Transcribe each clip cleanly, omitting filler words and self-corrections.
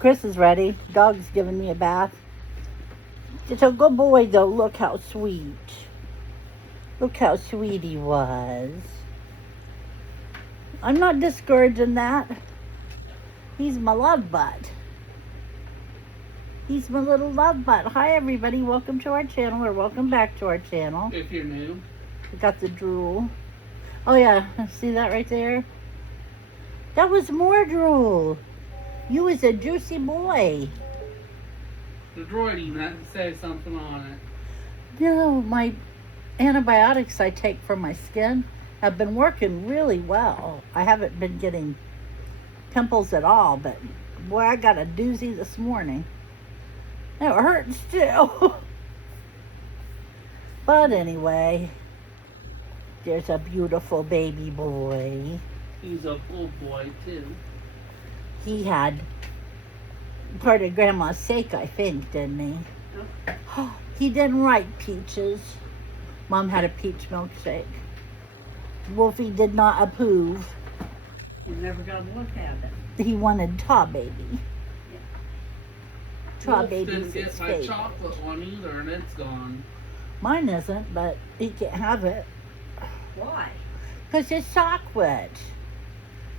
Chris is ready. Dog's giving me a bath. It's a good boy, though. Look how sweet. Look how sweet he was. I'm not discouraging that. He's my love bud. He's my little love bud. Hi, everybody. Welcome to our channel, or welcome back to our channel. If you're new. We got the drool. Oh, yeah. See that right there? That was more drool. You was a juicy boy. The droidy nut say something on it. No, my antibiotics I take for my skin have been working really well. I haven't been getting pimples at all, but boy, I got a doozy this morning. It hurts too. But anyway, there's a beautiful baby boy. He's a full boy too. He had part of Grandma's sake, I think, didn't he? Yep. He didn't like peaches. Mom had a peach milkshake. Wolfie did not approve. You never got to look at it. He wanted Taw Baby. Yeah. Taw Wolf Baby's didn't get his my favorite. chocolate one either, and it's gone. Mine isn't, but he can't have it. Why? Because it's chocolate.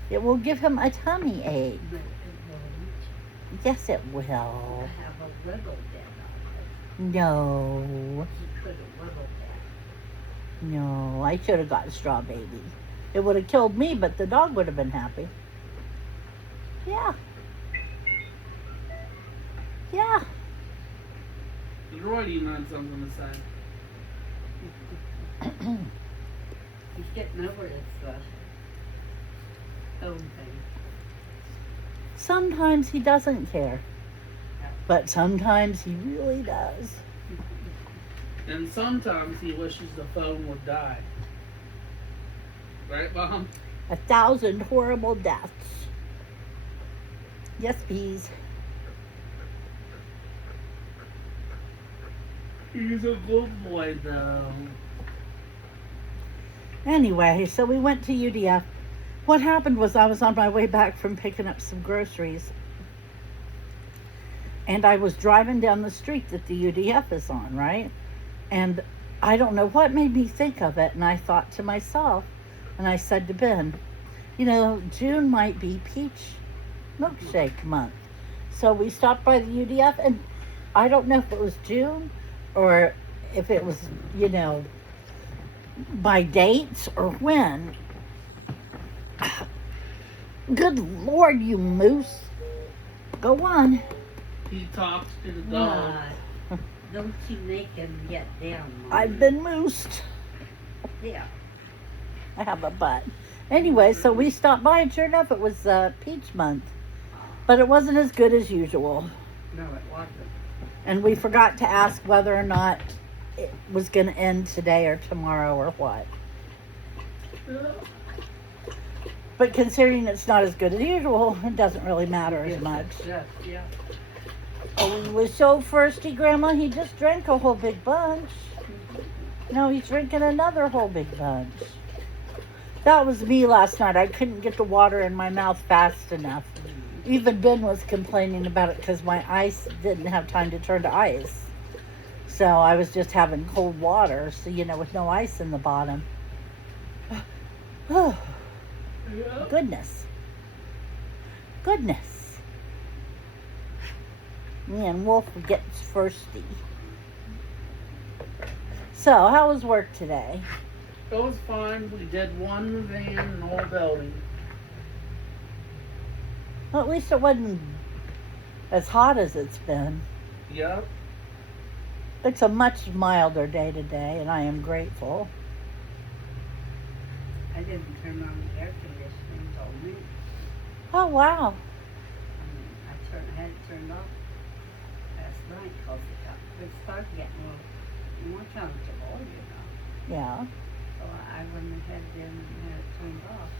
It will give him a tummy ache. But it won't. Yes, it I will. have a little bit of No. it. He could have little bit. No. I should have got Straw Baby. It would have killed me, but the dog would have been happy. Yeah. Yeah. The droidy nut something to say. He's getting over his own thing. Sometimes he doesn't care. But sometimes he really does. And sometimes he wishes the phone would die. Right, Mom? 1,000 horrible deaths. Yes, bees. He's a good boy, though. Anyway, so we went to UDF. What happened was I was on my way back from picking up some groceries. And I was driving down the street that the UDF is on, right? And I don't know what made me think of it. And I thought to myself, and I said to Ben, you know, June might be peach milkshake month. So we stopped by the UDF, and I don't know if it was June or if it was, you know, by dates or when. Good Lord, you moose. Go on. He talks to the dog. Don't you make him get down, Mom. I've been moosed. Yeah. I have a butt. Anyway, so we stopped by, and sure enough, it was peach month. But it wasn't as good as usual. No, it wasn't. And we forgot to ask whether or not it was going to end today or tomorrow or what. But considering it's not as good as usual, it doesn't really matter as much. Yes, yeah. Oh, he was so thirsty, Grandma, he just drank a whole big bunch. No, he's drinking another whole big bunch. That was me last night. I couldn't get the water in my mouth fast enough. Even Ben was complaining about it because my ice didn't have time to turn to ice. So I was just having cold water, so, you know, with no ice in the bottom. Oh, goodness. Goodness. Man, Wolf gets thirsty. So, how was work today? It was fine. We did one van and whole building. Well, at least it wasn't as hot as it's been. Yep. It's a much milder day today, and I am grateful. I didn't turn on the air conditioning until noon. Oh, wow. I had it turned off last night because it started getting a little more comfortable, you know. Yeah. So I went ahead then and had it turned off.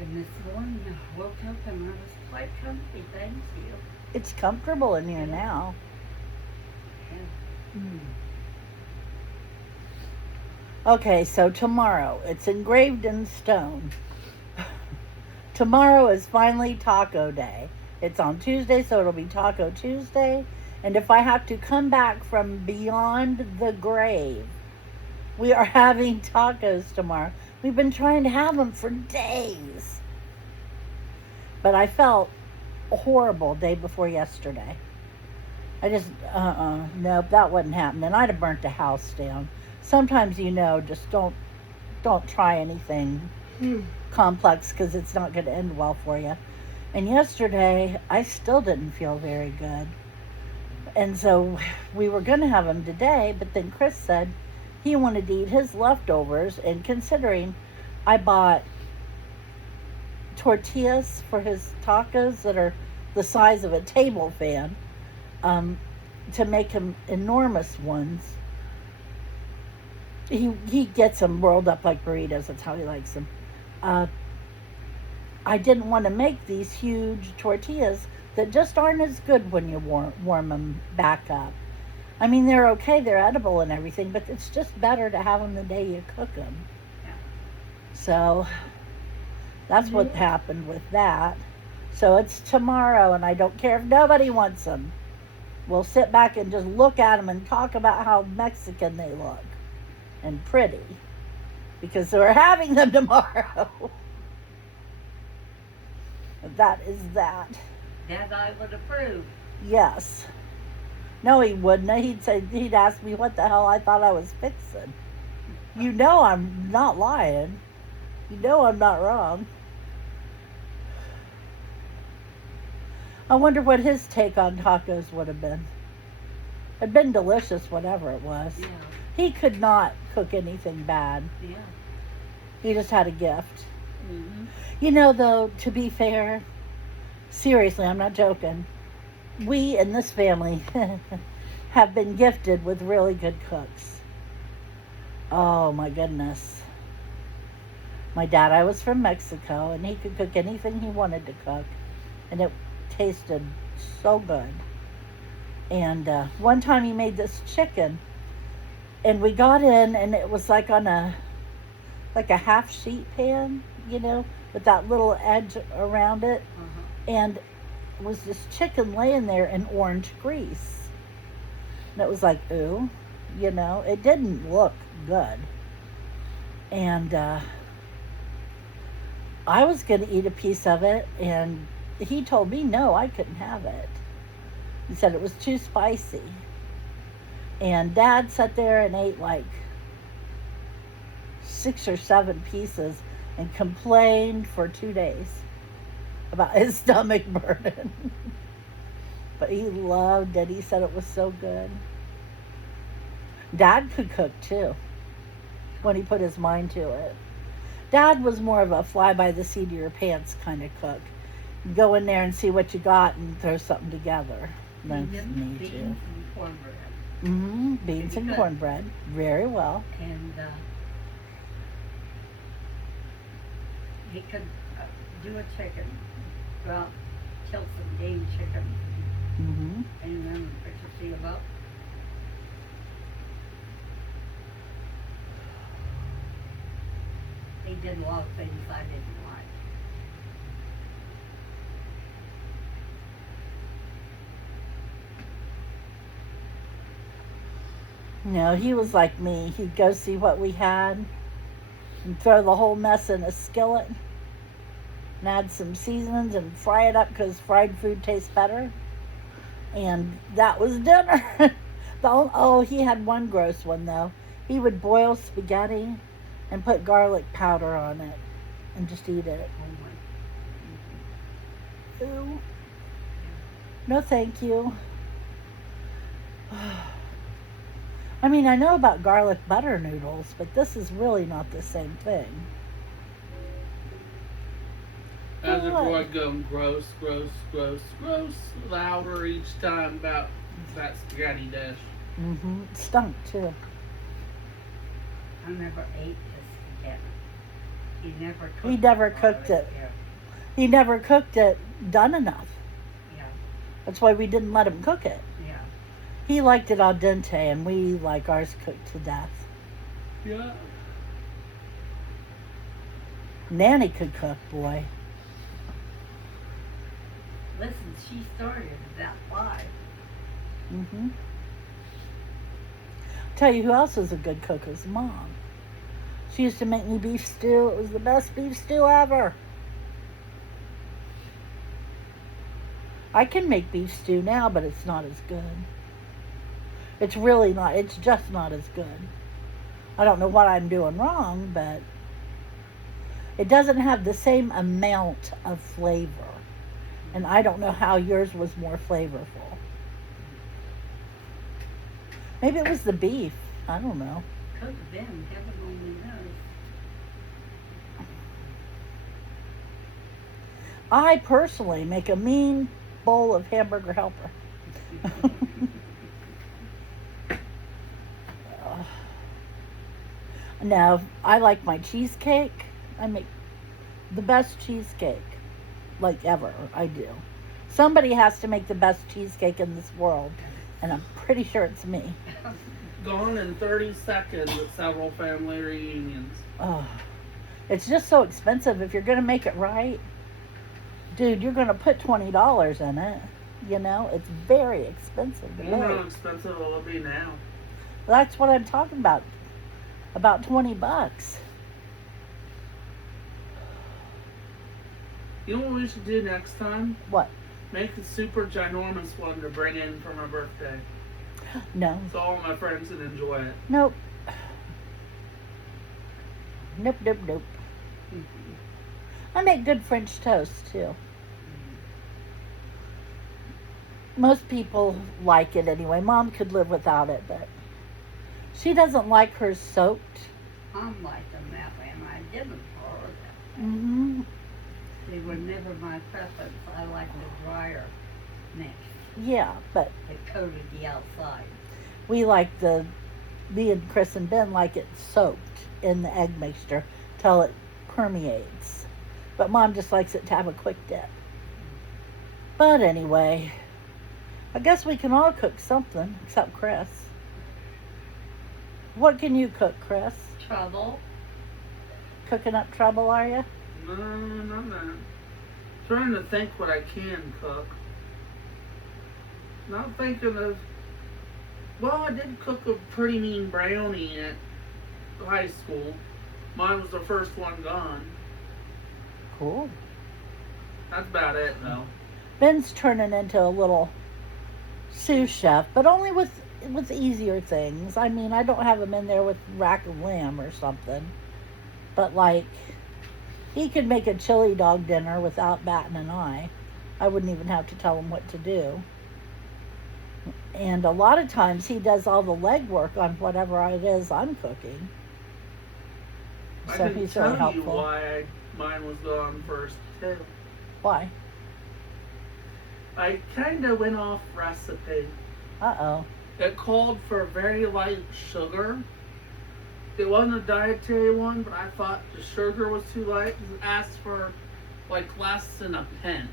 And this morning I woke up and I was quite comfy, thank you. It's comfortable in here now. Yeah. Okay, so tomorrow, it's engraved in stone. tomorrow is finally Taco Day. It's on Tuesday, so it'll be Taco Tuesday. And if I have to come back from beyond the grave, we are having tacos tomorrow. We've been trying to have them for days. But I felt horrible day before yesterday. I just, nope, that wasn't happening. I'd have burnt the house down. Sometimes, just don't try anything complex because it's not going to end well for you. And yesterday, I still didn't feel very good. And so we were going to have them today, but then Chris said he wanted to eat his leftovers. And considering I bought tortillas for his tacos that are the size of a table fan, to make him enormous ones. He gets them rolled up like burritos. That's how he likes them. I didn't want to make these huge tortillas that just aren't as good when you warm them back up. I mean, they're okay, they're edible and everything, but it's just better to have them the day you cook them. Yeah. So that's what happened with that. So it's tomorrow, and I don't care if nobody wants them. We'll sit back and just look at them and talk about how Mexican they look and pretty, because we're having them tomorrow. That is that. That I would approve. Yes. No, he wouldn't. He'd ask me what the hell I thought I was fixing. I'm not lying. I'm not wrong. I wonder what his take on tacos would have been. It'd been delicious, whatever it was. Yeah. He could not cook anything bad. Yeah. He just had a gift. Mm-hmm. Though, to be fair, seriously, I'm not joking. We in this family have been gifted with really good cooks. Oh my goodness. My dad, I was from Mexico, and he could cook anything he wanted to cook. And it tasted so good. And one time he made this chicken, and we got in, and it was like on a half sheet pan, with that little edge around it. And it was this chicken laying there in orange grease. And it was like, ooh, it didn't look good. And I was going to eat a piece of it, and he told me no, I couldn't have it. He said it was too spicy. And Dad sat there and ate like 6 or 7 pieces and complained for 2 days about his stomach burning. But he loved it. He said it was so good. Dad could cook too, when he put his mind to it. Dad was more of a fly by the seat of your pants kind of cook. Go in there and see what you got and throw something together. That's me Beans too. and cornbread. Beans and Good. cornbread. Very well. And he could do a chicken. Go out, kill some game chicken, and then put your seal up. He did a lot of things I didn't like. No, he was like me. He'd go see what we had and throw the whole mess in a skillet and add some seasonings and fry it up because fried food tastes better. And that was dinner. He had one gross one though. He would boil spaghetti and put garlic powder on it and just eat it. Ew. No, thank you. I mean, I know about garlic butter noodles, but this is really not the same thing. As a What? boy going gross, gross, gross, gross, louder each time about that spaghetti dish. It stunk too. I never ate the spaghetti. He He never cooked it. He never cooked it done enough. Yeah, That's why we didn't let him cook it. yeah. He liked it al dente, and we like ours cooked to death. Yeah. Nanny could cook, boy. Listen, she started about 5. Mm-hmm. Tell you who else was a good cook was Mom. She used to make me beef stew. It was the best beef stew ever. I can make beef stew now, but it's not as good. It's really not. It's just not as good. I don't know what I'm doing wrong, but it doesn't have the same amount of flavor. And I don't know how yours was more flavorful. Maybe it was the beef. I don't know. Could have been. Heaven only knows. I personally make a mean bowl of hamburger helper. Now, I like my cheesecake. I make the best cheesecake, like ever. I do. Somebody has to make the best cheesecake in this world, and I'm pretty sure it's me. Gone in 30 seconds at several family reunions. Oh, it's just so expensive. If you're going to make it right, dude, you're going to put $20 in it. You know, it's very expensive to I wonder how make. expensive it'll be now. That's what I'm talking about. About $20. You know what we should do next time? What? Make a super ginormous one to bring in for my birthday. No. So all my friends can enjoy it. Nope. Nope, nope, nope. I make good French toast, too. Most people like it anyway. Mom could live without it, but she doesn't like hers soaked. I'm like them that way, and I did them for her that way. Mm-hmm. They were never my preference. I like the drier mix Yeah, but that coated the outside. we like me and Chris and Ben like it soaked in the egg mixture till it permeates. But Mom just likes it to have a quick dip. But anyway, I guess we can all cook something, except Chris. What can you cook, Chris? Trouble. Cooking up trouble, are you? No, not that. Trying to think what I can cook. Not thinking of. Well, I did cook a pretty mean brownie at high school. Mine was the first one gone. Cool. That's about it, though. Ben's turning into a little sous chef, but only with easier things. I mean, I don't have him in there with rack of lamb or something. But like, he could make a chili dog dinner without batting an eye. I wouldn't even have to tell him what to do. And a lot of times he does all the legwork on whatever it is I'm cooking. I So can he's tell really helpful. you why mine was gone first, too. Why? I kind of went off recipe. Uh-oh. It called for very light sugar. It wasn't a dietary one, but I thought the sugar was too light. It asked for like less than a pinch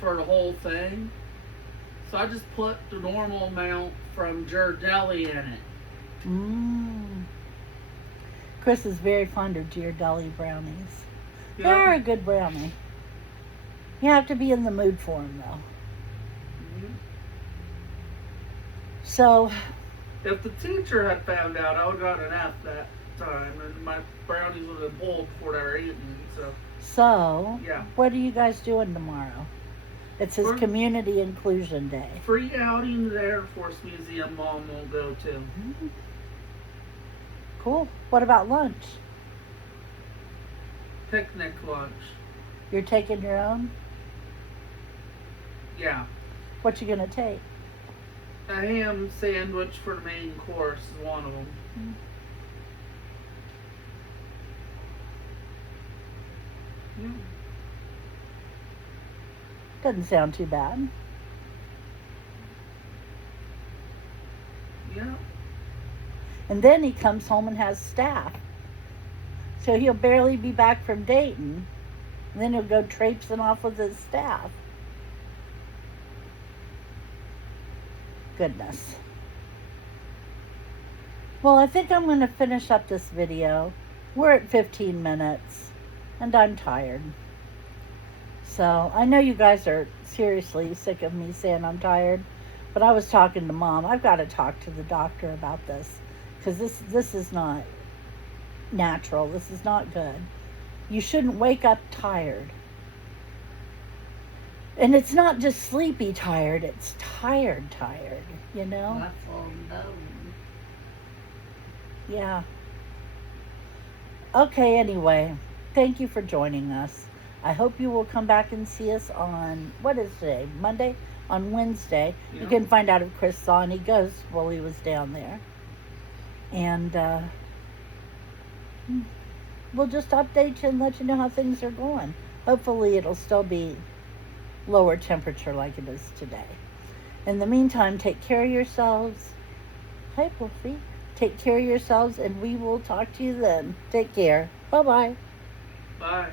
for the whole thing. So I just put the normal amount from Ghirardelli in it. Mmm. Chris is very fond of Ghirardelli brownies. You They're know? a good brownie. You have to be in the mood for them, though. Mhm. So, If the teacher had found out, I would have got an F that time, and my brownies would have been pulled before they were eaten. So, yeah. what are you guys doing tomorrow? It's his We're- Community Inclusion Day. Free outing to the Air Force Museum Mom will go to. Cool. What about lunch? Picnic lunch. You're taking your own? Yeah. What you gonna take? A ham sandwich for the main course is one of them. Yeah. Doesn't sound too bad. Yeah. And then he comes home and has staff. So he'll barely be back from Dayton. And then he'll go traipsing off with his staff. Goodness. Well, I think I'm going to finish up this video. We're at 15 minutes. And I'm tired. So I know you guys are seriously sick of me saying I'm tired, but I was talking to Mom. I've got to talk to the doctor about this because this is not natural. This is not good. You shouldn't wake up tired. And it's not just sleepy tired, it's tired, you know? Muscle and bone. Yeah. Okay, anyway, thank you for joining us. I hope you will come back and see us on, what is today? Monday? On Wednesday. Yeah. You can find out if Chris saw any ghosts while he was down there. And we'll just update you and let you know how things are going. Hopefully it'll still be lower temperature like it is today. In the meantime, take care of yourselves. Hi, Wolfie. Take care of yourselves, and we will talk to you then. Take care. Bye-bye. Bye.